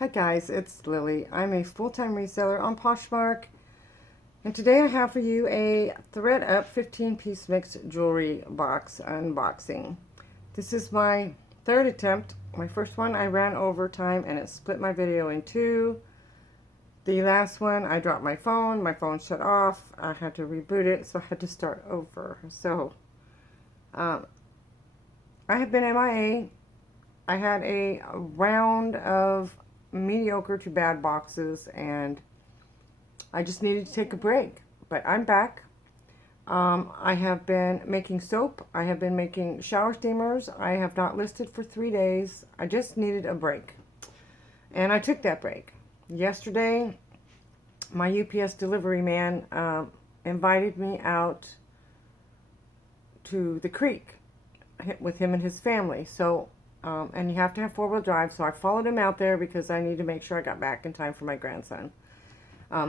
Hi guys, it's Lily. I'm a full-time reseller on Poshmark, and today I have for you a ThredUp 15-piece mixed jewelry box unboxing. This is my third attempt. My first one I ran over time and it split my video in two. The last one I dropped my phone shut off, I had to reboot it, so I had to start over. So um, I have been MIA. I had a round of mediocre to bad boxes and I just needed to take a break. But I'm back. I have been making soap. I have been making shower steamers. I have not listed for 3 days. I just needed a break. And I took that break. Yesterday, my UPS delivery man invited me out to the creek with him and his family. So, and you have to have four-wheel drive. So I followed him out there because I need to make sure I got back in time for my grandson.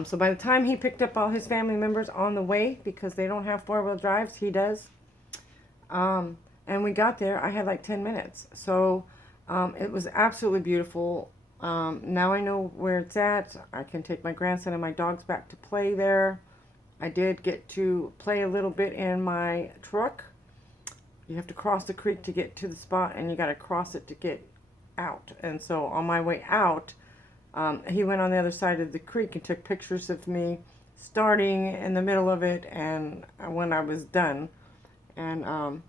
So by the time he picked up all his family members on the way, because they don't have four-wheel drives, he does. And we got there, I had like 10 minutes. So it was absolutely beautiful. Now I know where it's at. I can take my grandson and my dogs back to play there. I did get to play a little bit in my truck. You have to cross the creek to get to the spot, and you got to cross it to get out. And so on my way out, he went on the other side of the creek and took pictures of me starting in the middle of it and when I was done. And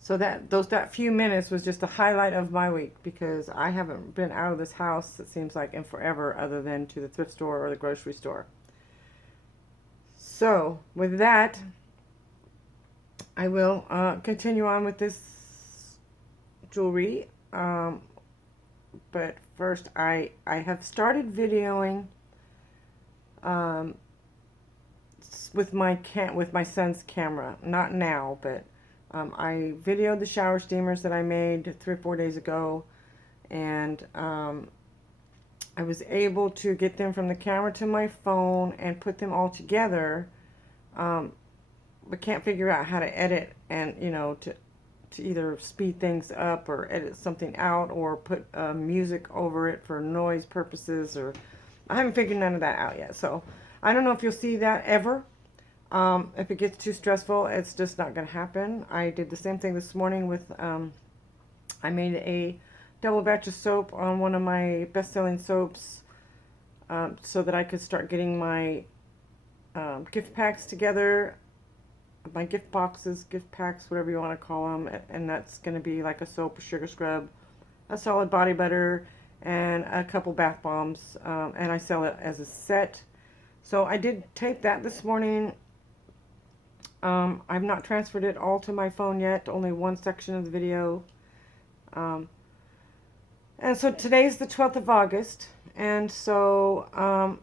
so that few minutes was just a highlight of my week, because I haven't been out of this house, it seems like, in forever, other than to the thrift store or the grocery store. So with that, I will continue on with this jewelry. But first, I have started videoing with my son's camera. Not now, but I videoed the shower steamers that I made 3 or 4 days ago, and I was able to get them from the camera to my phone and put them all together, but can't figure out how to edit and, to either speed things up or edit something out or put music over it for noise purposes, or I haven't figured none of that out yet. So I don't know if you'll see that ever. If it gets too stressful, it's just not going to happen. I did the same thing this morning with, I made a double batch of soap on one of my best-selling soaps, so that I could start getting my gift packs together. My gift boxes, gift packs, whatever you want to call them, and that's going to be like a soap, a sugar scrub, a solid body butter, and a couple bath bombs, and I sell it as a set. So I did tape that this morning. I've not transferred it all to my phone yet, only one section of the video. And so today's the 12th of August, and so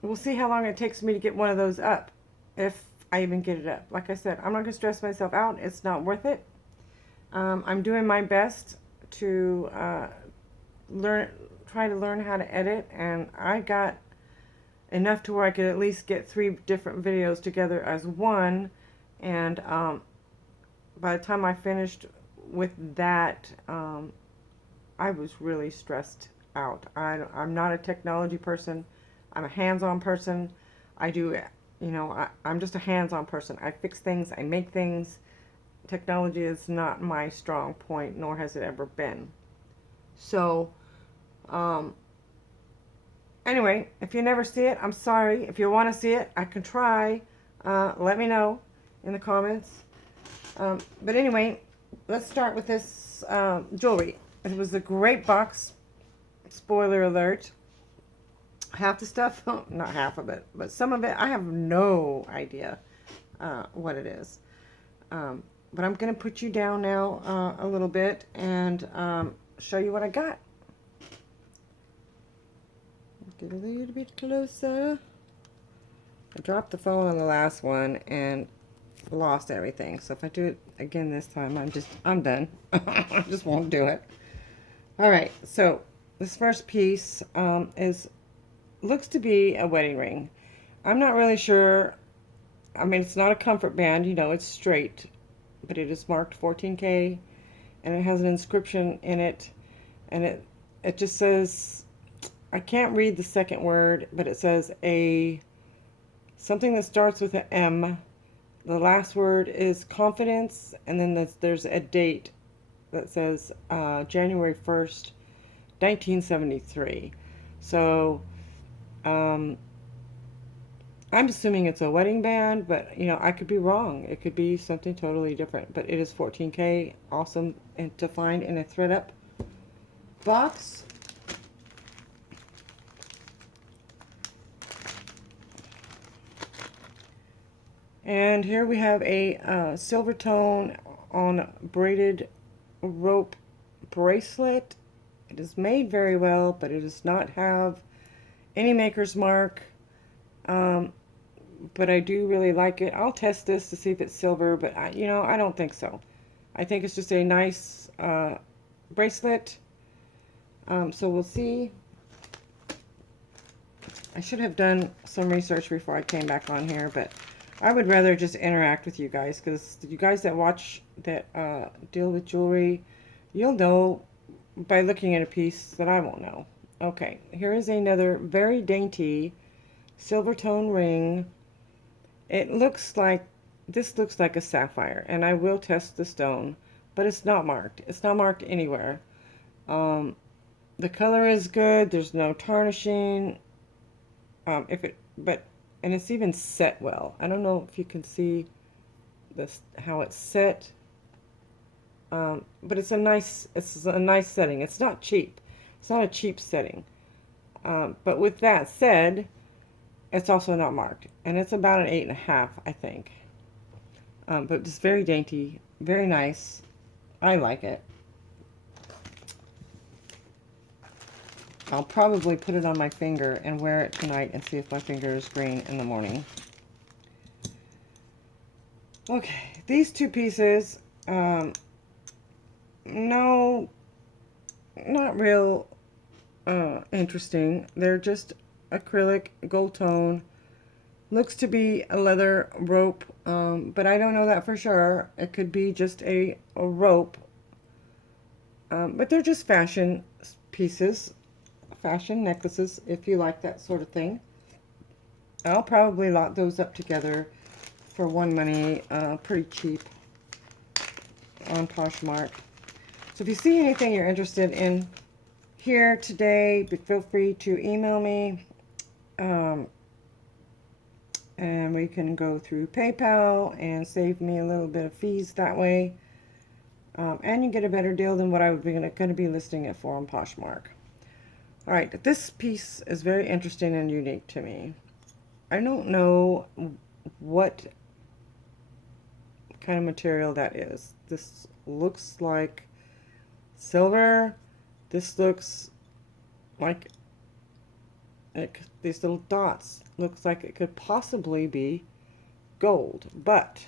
we'll see how long it takes me to get one of those up, if I even get it up. Like I said, I'm not going to stress myself out. It's not worth it. I'm doing my best to try to learn how to edit, and I got enough to where I could at least get 3 different videos together as one, and by the time I finished with that, I was really stressed out. I'm not a technology person. I'm a hands-on person. I do, I'm just a hands-on person. I fix things, I make things. Technology is not my strong point, nor has it ever been. So, anyway, if you never see it, I'm sorry. If you want to see it, I can try. Let me know in the comments. But anyway, let's start with this jewelry. It was a great box. Spoiler alert. Half the stuff, not half of it, but some of it, I have no idea what it is. But I'm going to put you down now a little bit and show you what I got. Get a little bit closer. I dropped the phone on the last one and lost everything. So if I do it again this time, I'm done. I just won't do it. All right, so this first piece looks to be a wedding ring. I'm not really sure. I mean, it's not a comfort band, it's straight, but it is marked 14K, and it has an inscription in it, and it just says, I can't read the second word, but it says something that starts with an M. The last word is confidence, and then there's a date that says January 1st, 1973. So I'm assuming it's a wedding band, but I could be wrong. It could be something totally different. But it is 14K, awesome, and to find in a ThredUp box. And here we have a Silvertone on braided rope bracelet. It is made very well, but it does not have any maker's mark. But I do really like it. I'll test this to see if it's silver, but I don't think so. I think it's just a nice bracelet. So we'll see. I should have done some research before I came back on here, but I would rather just interact with you guys, because you guys that watch, that deal with jewelry, you'll know by looking at a piece that I won't know. Okay, here is another very dainty Silvertone ring. This looks like a sapphire, and I will test the stone, but it's not marked. It's not marked anywhere. The color is good. There's no tarnishing. And it's even set well. I don't know if you can see this, how it's set. But it's a nice setting. It's not cheap. It's not a cheap setting. But with that said, it's also not marked, and it's about an 8.5, I think. But it's very dainty, very nice. I like it. I'll probably put it on my finger and wear it tonight and see if my finger is green in the morning. Okay, these two pieces, no, not real interesting. They're just acrylic, gold tone. Looks to be a leather rope, but I don't know that for sure. It could be just a rope. But they're just fashion pieces, fashion necklaces, if you like that sort of thing. I'll probably lot those up together for one money, pretty cheap on Poshmark. So if you see anything you're interested in here today, feel free to email me. And we can go through PayPal and save me a little bit of fees that way. And you get a better deal than what I would be going to be listing it for on Poshmark. All right, this piece is very interesting and unique to me. I don't know what kind of material that is. This looks like silver. This looks like these little dots. Looks like it could possibly be gold, but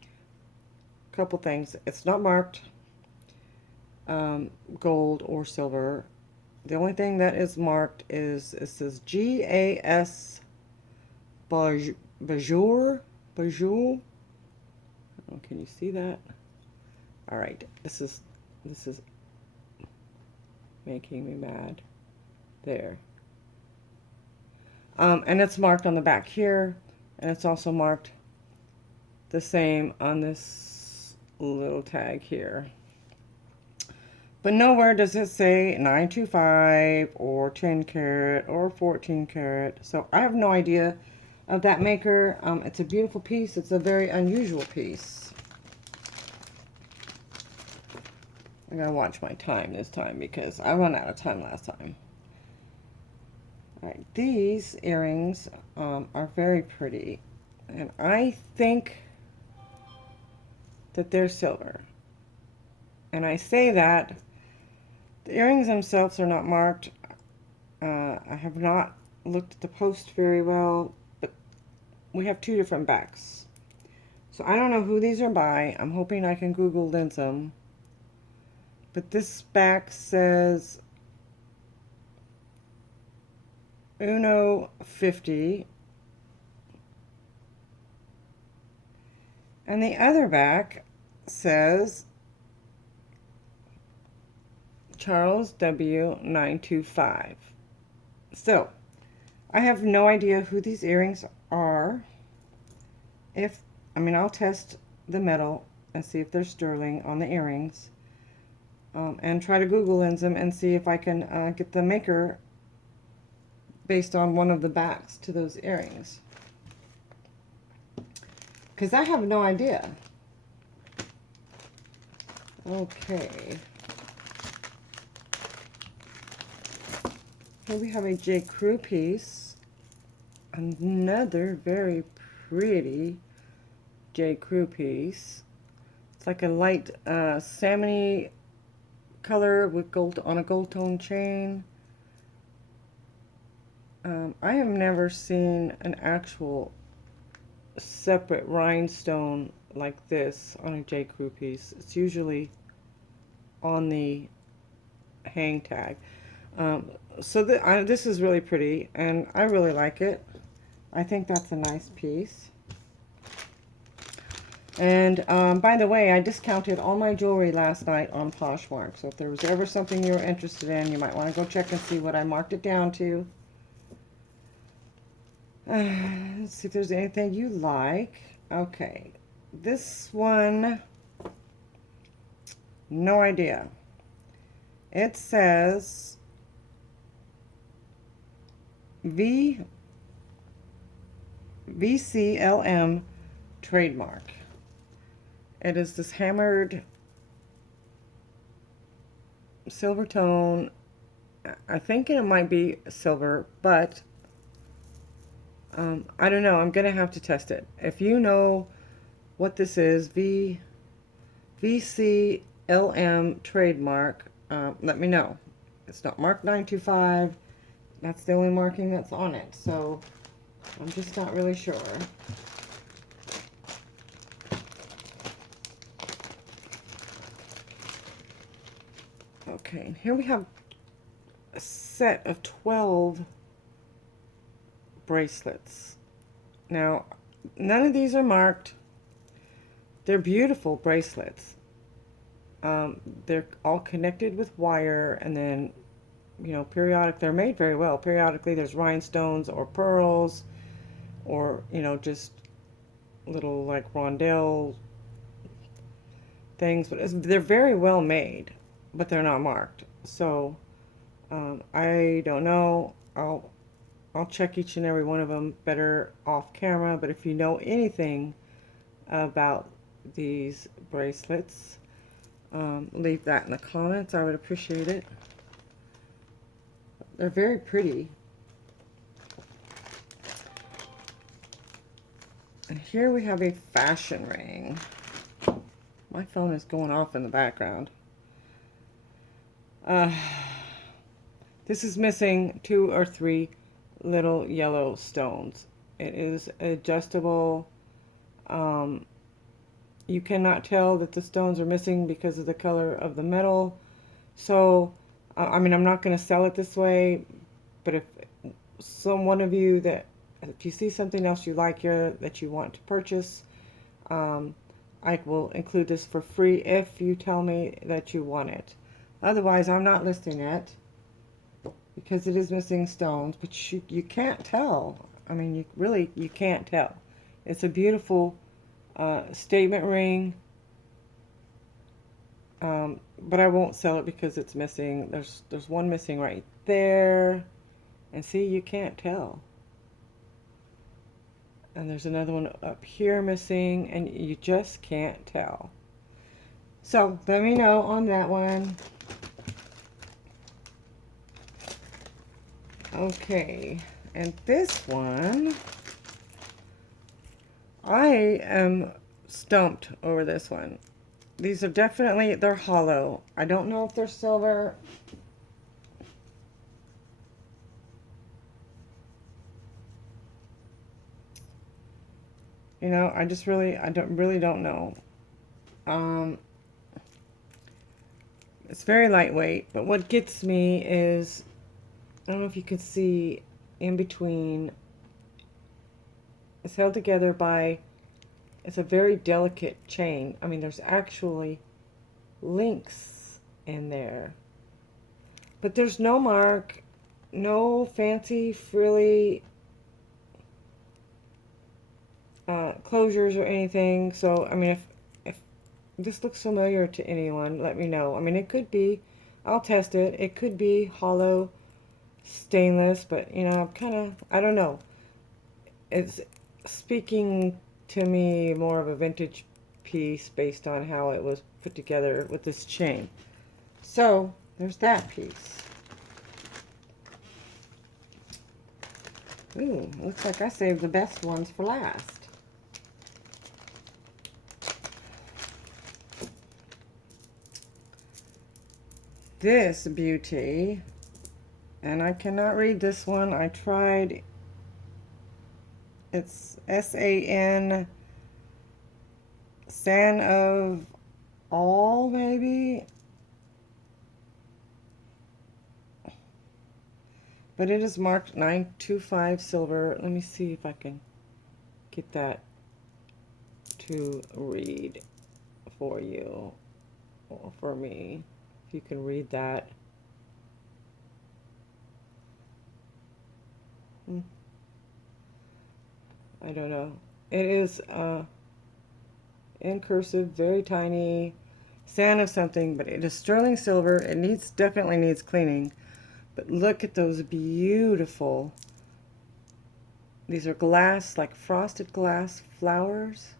a couple things. It's not marked gold or silver. The only thing that is marked is, it says GAS Bajur. Oh, can you see that? All right, this is making me mad. There. And it's marked on the back here, and it's also marked the same on this little tag here. But nowhere does it say 925 or 10 karat or 14 karat. So I have no idea of that maker. It's a beautiful piece. It's a very unusual piece. I gotta watch my time this time because I ran out of time last time. Alright, these earrings are very pretty. And I think that they're silver. And I say that the earrings themselves are not marked. I have not looked at the post very well, but we have two different backs. So I don't know who these are by. I'm hoping I can Google lens them. But this back says Uno 50. And the other back says Charles W. 925. So, I have no idea who these earrings are. I'll test the metal and see if they're sterling on the earrings. And try to Google lens them and see if I can get the maker based on one of the backs to those earrings. Because I have no idea. Okay. Here we have a J. Crew piece. Another very pretty J. Crew piece. It's like a light salmony color with gold on a gold tone chain. I have never seen an actual separate rhinestone like this on a J. Crew piece. It's usually on the hang tag. This is really pretty, and I really like it. I think that's a nice piece. And by the way, I discounted all my jewelry last night on Poshmark. So if there was ever something you were interested in, you might want to go check and see what I marked it down to. Let's see if there's anything you like. Okay, this one, no idea. It says VCLM trademark. It is this hammered silver tone. I think it might be silver, but I don't know. I'm going to have to test it. If you know what this is, VCLM trademark, let me know. It's not marked 925. That's the only marking that's on it. So I'm just not really sure. Okay, here we have a set of 12 bracelets. Now, none of these are marked. They're beautiful bracelets. They're all connected with wire, and then, you know, they're made very well. Periodically, there's rhinestones or pearls, or, you know, just little like rondelle things. But they're very well made, but they're not marked. So, I don't know. I'll check each and every one of them better off camera, but if you know anything about these bracelets, leave that in the comments. I would appreciate it. They're very pretty. And here we have a fashion ring. My phone is going off in the background. This is missing 2 or 3 little yellow stones. It is adjustable. You cannot tell that the stones are missing because of the color of the metal. So, I'm not going to sell it this way, but if one of you if you see something else you like here that you want to purchase, I will include this for free if you tell me that you want it. Otherwise, I'm not listing it because it is missing stones, but you can't tell. You can't tell. It's a beautiful statement ring, but I won't sell it because it's missing. There's one missing right there, and see, you can't tell. And there's another one up here missing, and you just can't tell. So let me know on that one. Okay, and this one, I am stumped over this one. These are definitely, they're hollow. I don't know if they're silver. You know, I really don't know. It's very lightweight, but what gets me is, I don't know if you can see in between, it's held together by, it's a very delicate chain. There's actually links in there. But there's no mark, no fancy frilly closures or anything. So I mean, if this looks familiar to anyone, let me know. I mean, it could be, I'll test it. It could be hollow stainless, but you know, I'm kind of, I don't know. It's speaking to me more of a vintage piece based on how it was put together with this chain. So there's that piece. Ooh, looks like I saved the best ones for last. This beauty, and I cannot read this one. I tried. It's S-A-N, San of All, maybe? But it is marked 925 silver. Let me see if I can get that to read for you, or for me. If you can read that. I don't know. It is in cursive, very tiny, sand of something, but it is sterling silver. It definitely needs cleaning. But look at those beautiful, these are glass, like frosted glass flowers.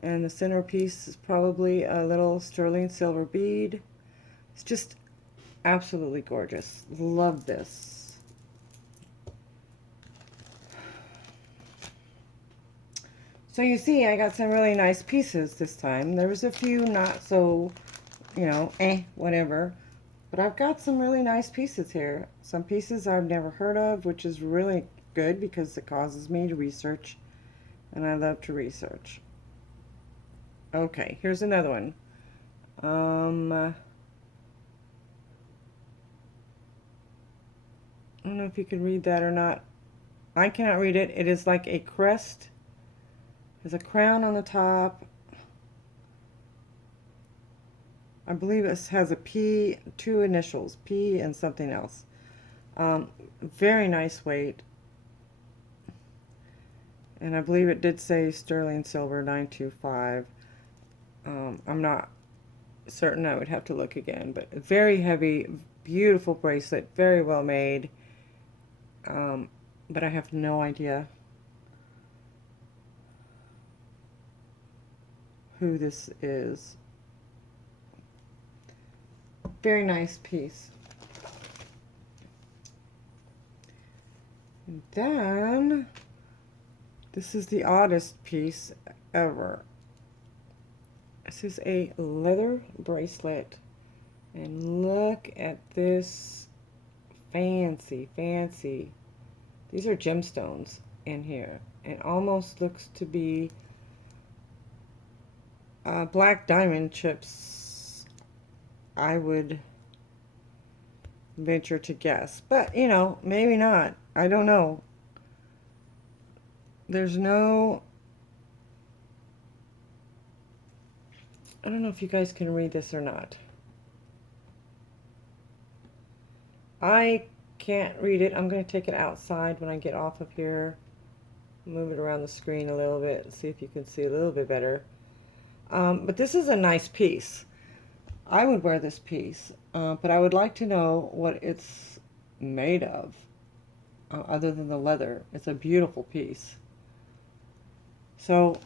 And the centerpiece is probably a little sterling silver bead. It's just absolutely gorgeous. Love this. So you see, I got some really nice pieces this time. There was a few not so, you know, whatever. But I've got some really nice pieces here. Some pieces I've never heard of, which is really good because it causes me to research. And I love to research. Okay, here's another one. I don't know if you can read that or not. I cannot read it. It is like a crest. There's a crown on the top. I believe it has a P, two initials, P and something else. Very nice weight. And I believe it did say sterling silver 925. I'm not certain. I would have to look again, but very heavy, beautiful bracelet, very well made. But I have no idea who this is. Very nice piece. And then this is the oddest piece ever. This is a leather bracelet, and look at this fancy. These are gemstones in here. It almost looks to be black diamond chips, I would venture to guess. But, you know, maybe not. I don't know. There's no... I don't know if you guys can read this or not. I can't read it. I'm going to take it outside when I get off of here. Move it around the screen a little bit and see if you can see a little bit better. But this is a nice piece. I would wear this piece, but I would like to know what it's made of, other than the leather. It's a beautiful piece. So,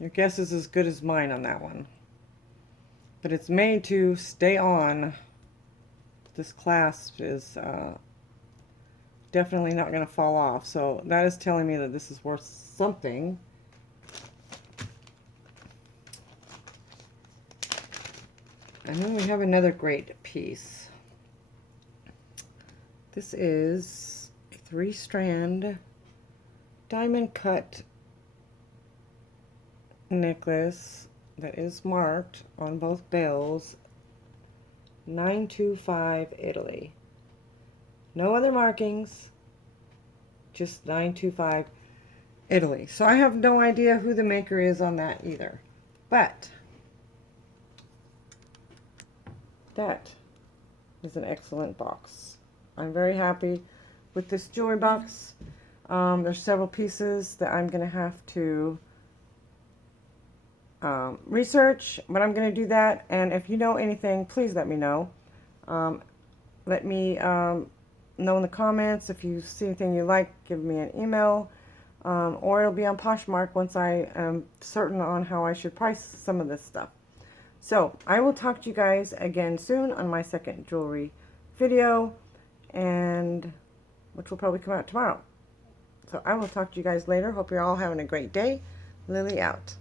your guess is as good as mine on that one. But it's made to stay on. This clasp is definitely not going to fall off. So that is telling me that this is worth something. And then we have another great piece. This is a 3-strand diamond cut necklace that is marked on both bells 925 Italy. No other markings, just 925 Italy. So I have no idea who the maker is on that either. But that is an excellent box. I'm very happy with this jewelry box. There's several pieces that I'm going to have to research, but I'm going to do that. And if you know anything, please let me know. Let me know in the comments. If you see anything you like, give me an email. Or it'll be on Poshmark once I am certain on how I should price some of this stuff. So I will talk to you guys again soon on my second jewelry video, and which will probably come out tomorrow. So I will talk to you guys later. Hope you're all having a great day. Lily out.